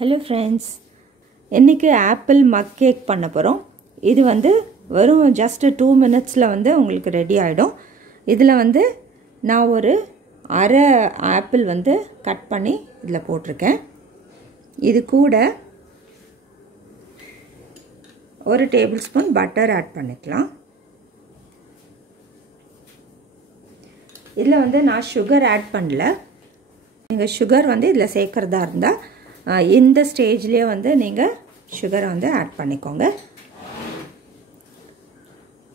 Hello friends, இன்னைக்கு apple மக் cake பண்ண போறோம். இது வந்து வெறும் just 2 minutesல வந்து உங்களுக்கு ரெடி ஆயிடும். இதுல வந்து நான் ஒரு அரை ஆப்பிள் வந்து கட் பண்ணி இதுல போட்டுருக்கேன். இது கூட ஒரு டேபிள்ஸ்பூன் பட்டர் ஆட் பண்ணிக்கலாம். இதுல வந்து நான் sugar ஆட் பண்ணல. நீங்க sugar வந்து இதுல சேர்க்கறதா இருந்தா இந்த ஸ்டேஜ்லயே வந்து நீங்க sugar வந்து ஆட் பண்ணிக்கோங்க.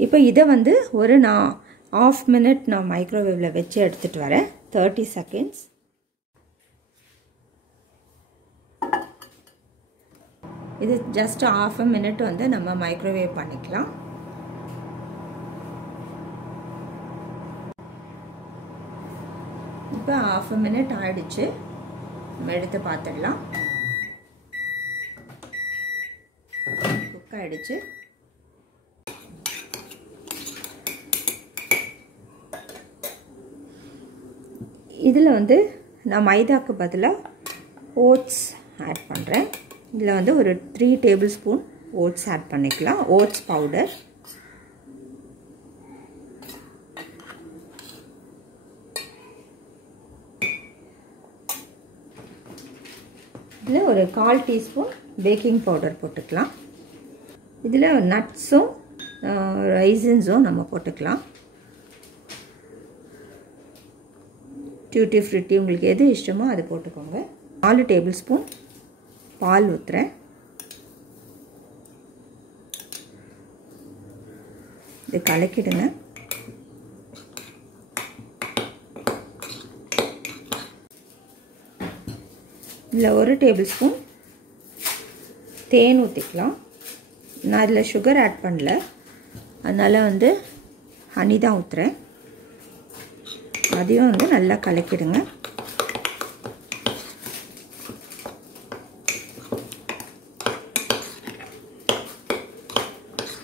இப்போ இத வந்து ஒரு நான் half minute நான் மைக்ரோவேவ்ல வெச்சு எடுத்துட்டு வரேன். 30 seconds. இது just half a minute வந்து நம்ம மைக்ரோவேவ் பண்ணிக்கலாம். இப்போ half a minute ஆயிடுச்சு. நம்ம எடுத்து பார்த்துடலாம். குக் ஆயிடுச்சு. இதுல வந்து நான் மைதாக்கு பதிலா ஓட்ஸ் ஆட் பண்றேன். இதுல வந்து ஒரு 3 டேபிள்ஸ்பூன் ஓட்ஸ் ஆட் பண்ணிக்கலாம். Oats powder. இதுல ஒரு 1/4 டீஸ்பூன் பேக்கிங் பவுடர் போட்டுக்கலாம். இதுல நட்ஸும் ரைசின்ஸும் நம்ம போட்டுக்கலாம். டியூட்டி ஃப்ரூட்டி உங்களுக்கு எது இஷ்டமோ அது போட்டுக்கோங்க. 4 டேபிள்ஸ்பூன் பால் ஊத்துறேன். இது கலக்கிடுங்க. இதுல ஒரு டேபிள்ஸ்பூன் தேன் ஊத்திக்கலாம். நான் இதுல sugar ஆட் பண்ணல. அதனால வந்து ஹனி தான் ஊத்துறேன். அதையும் வந்து நல்லா கலக்கிடுங்க.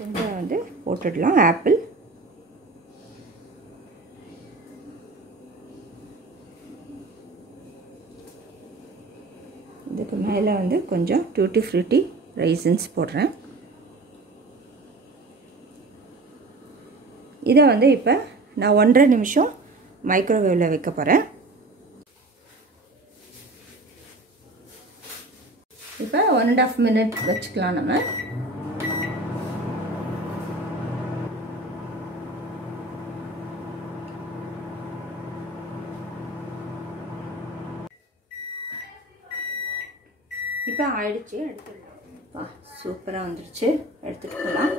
இதை வந்து போட்டுடலாம் ஆப்பிள். இதுக்கு மேலே வந்து கொஞ்சம் டியூட்டி ஃப்ரூட்டி ரைசின்ஸ் போடுறேன். இதை வந்து இப்போ நான் 1.5 நிமிஷம் மைக்ரோவேவ்ல வைக்க போறேன். இப்போ 1.5 minute வச்சுக்கலாம் நம்ம. இப்போ ஆயிடுச்சு, எடுத்துடலாம். சூப்பரா வந்துருச்சு, எடுத்துட்டு போகலாம்.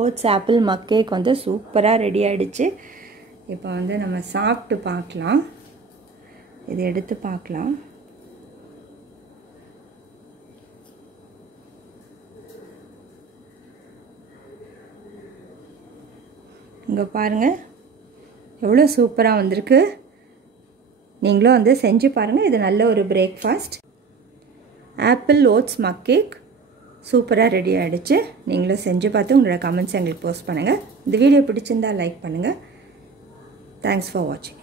ஓட்ஸ் ஆப்பிள் மக் கேக் வந்து சூப்பரா ரெடி ஆயிடுச்சு. இப்போ வந்து நம்ம சாப்பிட்டு பார்க்கலாம். இதை எடுத்து பார்க்கலாம். இங்க பாருங்க எவ்வளோ சூப்பரா வந்திருக்கு. நீங்களும் வந்து செஞ்சு பாருங்க. இது நல்ல ஒரு breakfast. Apple oats mug cake சூப்பரா ரெடி ஆயிடுச்சு. நீங்களும் செஞ்சு பார்த்து உங்களோட கமெண்ட்ஸ் எங்களுக்கு போஸ்ட் பண்ணுங்க. இந்த வீடியோ பிடிச்சிருந்தா லைக் பண்ணுங்க. Thanks for watching.